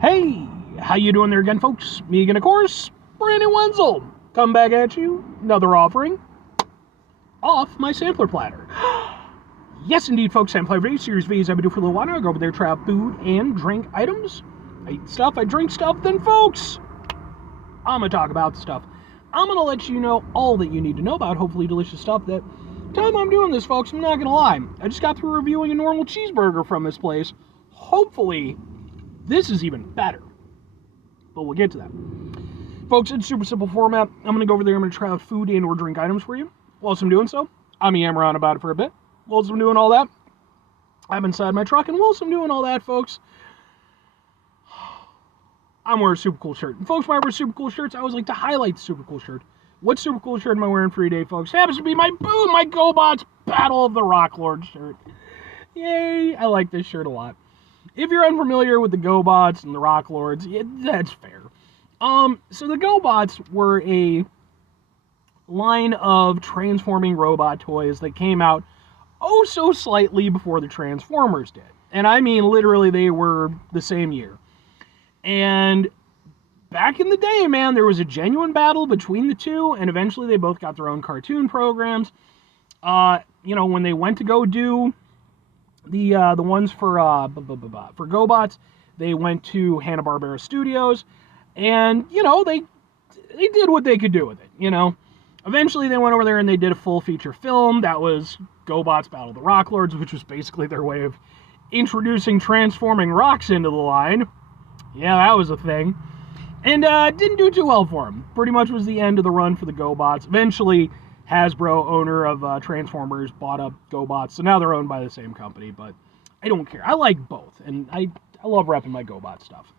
Hey, how you doing there again, folks? Me again, of course, Brandon Wenzel. Come back at you, another offering off my sampler platter. Yes, indeed, folks, Sampler V, Series V, as I've been doing for a little while now. I go over there, try out food and drink items. I eat stuff, I drink stuff, then, folks, I'm going to talk about stuff. I'm going to let you know all that you need to know about hopefully delicious stuff. That time I'm doing this, folks, I'm not going to lie. I just got through reviewing a normal cheeseburger from this place. Hopefully, this is even better. But we'll get to that. Folks, it's super simple format. I'm going to go over there, I'm going to try out food and or drink items for you. Whilst I'm doing so, I'm yammer on about it for a bit. Whilst I'm doing all that, I'm inside my truck, and whilst I'm doing all that, folks, I'm wearing a super cool shirt. And folks, when I wear super cool shirts, I always like to highlight the super cool shirt. What super cool shirt am I wearing for today, folks? Happens to be my GoBots Battle of the Rock Lord shirt. Yay, I like this shirt a lot. If you're unfamiliar with the GoBots and the Rock Lords, that's fair. So the GoBots were a line of transforming robot toys that came out oh so slightly before the Transformers did. And I mean literally they were the same year. And back in the day, man, there was a genuine battle between the two, and eventually they both got their own cartoon programs. When they went to go do the ones for GoBots, they went to Hanna-Barbera Studios, and they did what they could do with it. Eventually they went over there and they did a full feature film that was GoBots Battle of the Rock Lords, which was basically their way of introducing transforming rocks into the line. Yeah, that was a thing. And didn't do too well for them. Pretty much was the end of the run for the GoBots. Eventually, Hasbro, owner of Transformers, bought up GoBots, so now they're owned by the same company, but I don't care. I like both, and I love repping my GoBot stuff.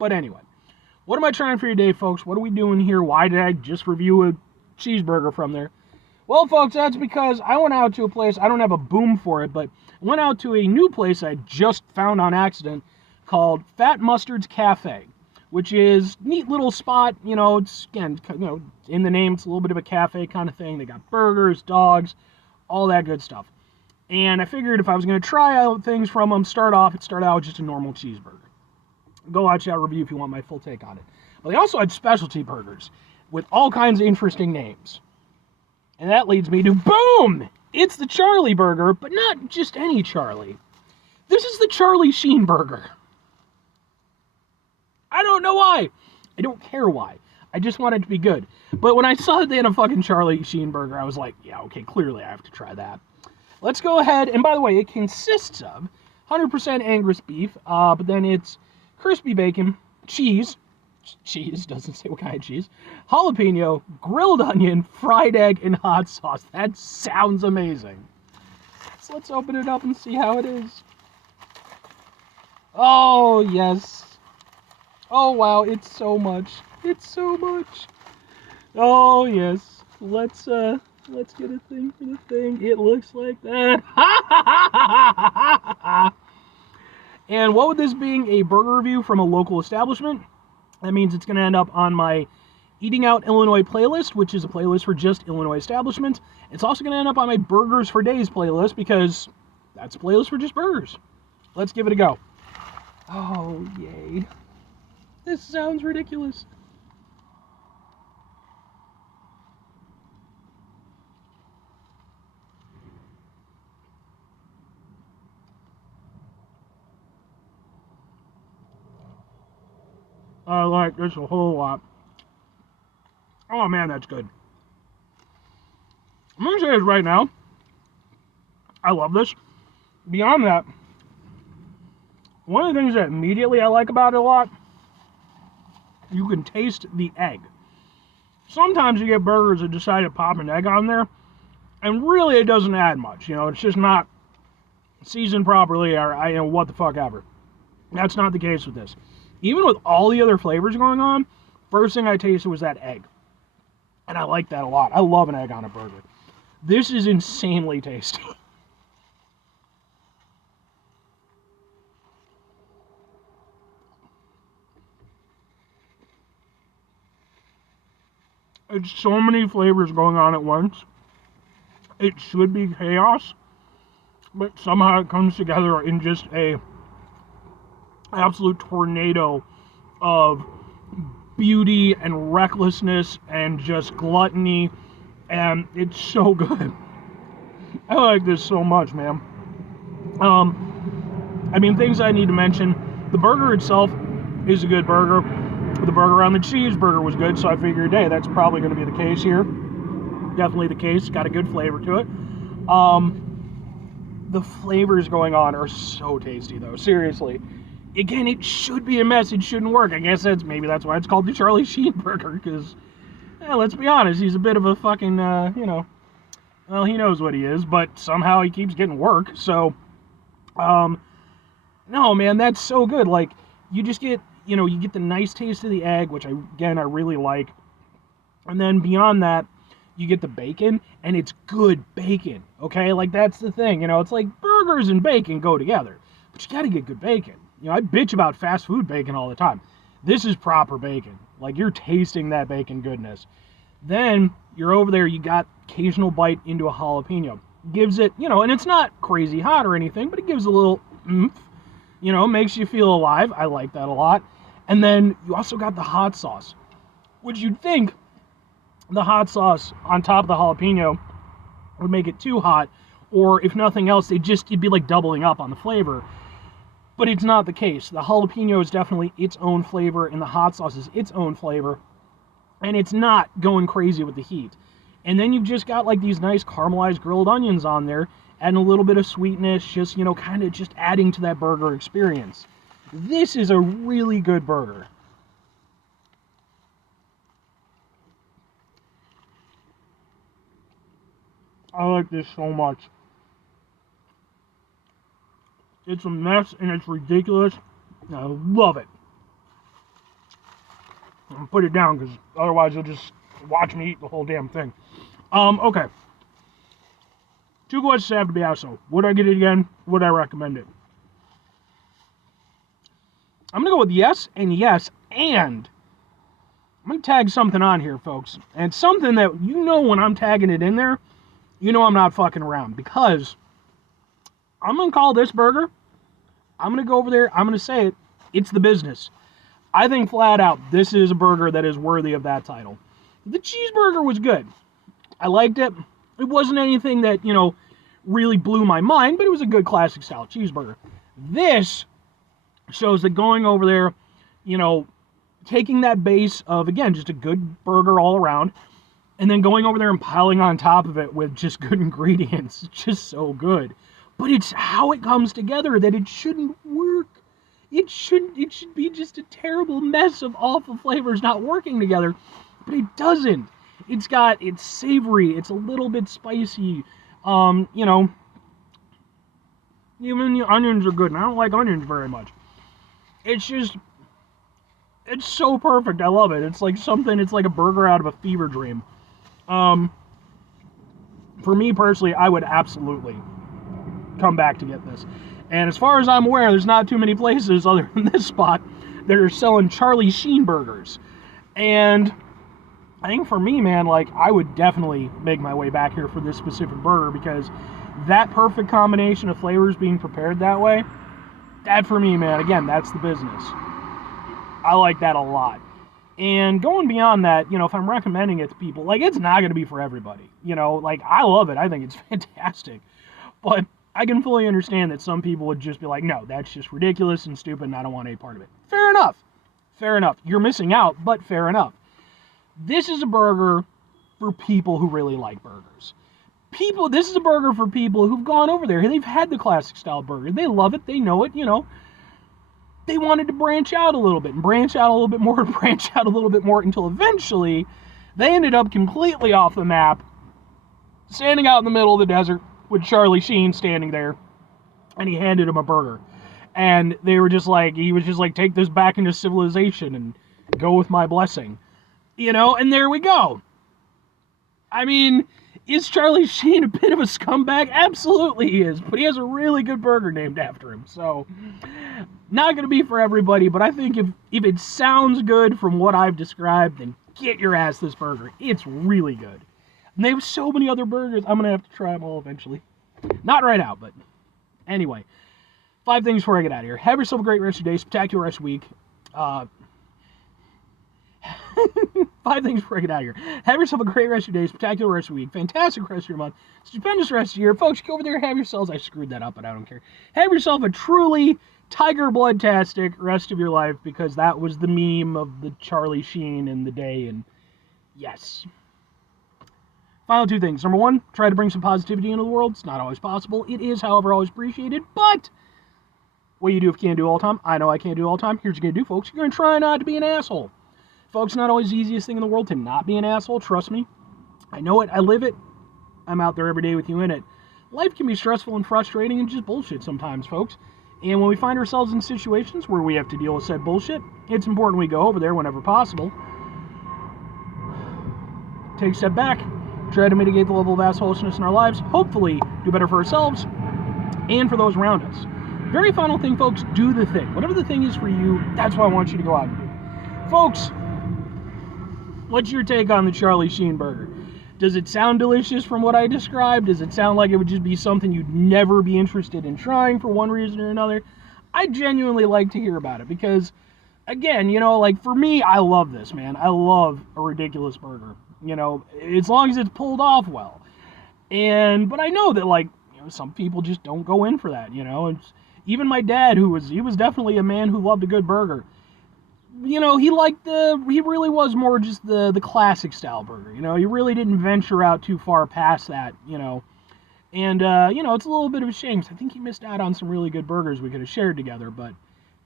But anyway, what am I trying for today, folks? What are we doing here? Why did I just review a cheeseburger from there? Well, folks, that's because I went out to a place, I don't have a boom for it, but I went out to a new place I just found on accident called Fatt Mustard's Cafe, which is a neat little spot. It's, again, in the name, it's a little bit of a cafe kind of thing. They got burgers, dogs, all that good stuff. And I figured if I was going to try out things from them, start out with just a normal cheeseburger. Go watch that review if you want my full take on it. But they also had specialty burgers with all kinds of interesting names. And that leads me to, boom! It's the Charlie burger, but not just any Charlie. This is the Charlie Sheen burger. I don't know why. I don't care why. I just want it to be good. But when I saw that they had a fucking Charlie Sheen burger, I was like, yeah, okay, clearly I have to try that. Let's go ahead, and by the way, it consists of 100% Angus beef, but then it's crispy bacon, cheese, doesn't say what kind of cheese, jalapeno, grilled onion, fried egg, and hot sauce. That sounds amazing. So let's open it up and see how it is. Oh, yes. Oh, wow, it's so much. It's so much. Oh, yes. Let's get a thing for the thing. It looks like that. And what with this being a burger review from a local establishment, that means it's going to end up on my Eating Out Illinois playlist, which is a playlist for just Illinois establishments. It's also going to end up on my Burgers for Days playlist, because that's a playlist for just burgers. Let's give it a go. Oh, yay. This sounds ridiculous. I like this a whole lot. Oh man, that's good. I'm going to say this right now. I love this. Beyond that, one of the things that immediately I like about it a lot, you can taste the egg. Sometimes you get burgers that decide to pop an egg on there, and really it doesn't add much. It's just not seasoned properly or what the fuck ever. That's not the case with this. Even with all the other flavors going on, first thing I tasted was that egg. And I like that a lot. I love an egg on a burger. This is insanely tasty. It's so many flavors going on at once. It should be chaos, but somehow it comes together in just a absolute tornado of beauty and recklessness and just gluttony, and it's so good. I like this so much, man. I mean, things I need to mention. The burger itself is a good burger. The burger on the cheeseburger was good, so I figured, hey, that's probably going to be the case here. Definitely the case. Got a good flavor to it. The flavors going on are so tasty, though. Seriously. Again, it should be a mess. It shouldn't work. I guess maybe that's why it's called the Charlie Sheen burger, because, let's be honest, he's a bit of a fucking, well, he knows what he is, but somehow he keeps getting work. So, no, man, that's so good. Like, you just get, you get the nice taste of the egg, which I really like. And then beyond that, you get the bacon, and it's good bacon, okay? Like, that's the thing, it's like burgers and bacon go together, but you gotta get good bacon. I bitch about fast food bacon all the time. This is proper bacon. Like, you're tasting that bacon goodness. Then, you're over there, you got occasional bite into a jalapeno. Gives it, and it's not crazy hot or anything, but it gives a little oomph, makes you feel alive. I like that a lot. And then, you also got the hot sauce, which you'd think the hot sauce on top of the jalapeno would make it too hot, or if nothing else, it'd be like doubling up on the flavor. But it's not the case. The jalapeno is definitely its own flavor, and the hot sauce is its own flavor, and it's not going crazy with the heat. And then you've just got like these nice caramelized grilled onions on there, adding a little bit of sweetness, just, kind of just adding to that burger experience. This is a really good burger. I like this so much. It's a mess and it's ridiculous. I love it. I'm gonna put it down because otherwise you'll just watch me eat the whole damn thing. Okay. 2 questions have to be asked, so would I get it again? Would I recommend it? I'm gonna go with yes and yes, and I'm gonna tag something on here, folks. And something that when I'm tagging it in there, I'm not fucking around, because I'm gonna call this burger, I'm gonna go over there, I'm gonna say it, it's the business. I think flat out, this is a burger that is worthy of that title. The cheeseburger was good. I liked it. It wasn't anything that, really blew my mind, but it was a good classic style cheeseburger. This shows that going over there, taking that base of, again, just a good burger all around, and then going over there and piling on top of it with just good ingredients. It's just so good. But it's how it comes together that it shouldn't work. It should be just a terrible mess of awful flavors not working together. But it doesn't. It's savory, it's a little bit spicy. Even the onions are good, and I don't like onions very much. It's so perfect. I love it. It's like a burger out of a fever dream. For me personally, I would absolutely come back to get this. And as far as I'm aware, there's not too many places other than this spot that are selling Charlie Sheen burgers. And I think for me, man, like, I would definitely make my way back here for this specific burger, because that perfect combination of flavors being prepared that way, that for me, man, again, that's the business. I like that a lot. And going beyond that, if I'm recommending it to people, like, it's not going to be for everybody. Like, I love it. I think it's fantastic. But I can fully understand that some people would just be like, no, that's just ridiculous and stupid, and I don't want any part of it. Fair enough. Fair enough. You're missing out, but fair enough. This is a burger for people who really like burgers. This is a burger for people who've gone over there. They've had the classic style burger. They love it. They know it, They wanted to branch out a little bit, and branch out a little bit more, and branch out a little bit more, until eventually they ended up completely off the map, standing out in the middle of the desert with Charlie Sheen standing there, and he handed him a burger. And he was just like, take this back into civilization and go with my blessing. And there we go. I mean, is Charlie Sheen a bit of a scumbag? Absolutely he is, but he has a really good burger named after him. So, not going to be for everybody, but I think if it sounds good from what I've described, then get your ass this burger. It's really good. And they have so many other burgers, I'm going to have to try them all eventually. Not right now, but anyway. 5 things before I get out of here. Have yourself a great rest of your day, spectacular rest of your week. 5 things before I get out of here. Have yourself a great rest of your day, spectacular rest of your week, fantastic rest of your month, stupendous rest of your year. Folks, go over there, have yourselves, I screwed that up, but I don't care. Have yourself a truly tiger blood-tastic rest of your life, because that was the meme of the Charlie Sheen in the day, and yes. Final 2 things. Number 1, try to bring some positivity into the world. It's not always possible. It is, however, always appreciated, but what you do if you can't do all the time. I know I can't do all the time. Here's what you're going to do, folks. You're going to try not to be an asshole. Folks, not always the easiest thing in the world to not be an asshole. Trust me. I know it. I live it. I'm out there every day with you in it. Life can be stressful and frustrating and just bullshit sometimes, folks. And when we find ourselves in situations where we have to deal with said bullshit, it's important we go over there whenever possible. Take a step back. Try to mitigate the level of assholishness in our lives. Hopefully, do better for ourselves and for those around us. Very final thing, folks, do the thing. Whatever the thing is for you, that's what I want you to go out and do. Folks, what's your take on the Charlie Sheen burger? Does it sound delicious from what I described? Does it sound like it would just be something you'd never be interested in trying for one reason or another? I genuinely like to hear about it because, again, like for me, I love this, man. I love a ridiculous burger. As long as it's pulled off well. But I know that, like, some people just don't go in for that, even my dad, he was definitely a man who loved a good burger. He really was more just the classic style burger, he really didn't venture out too far past that, and, it's a little bit of a shame, because I think he missed out on some really good burgers we could have shared together, but,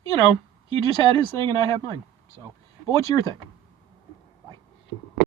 he just had his thing and I have mine, so, but what's your thing?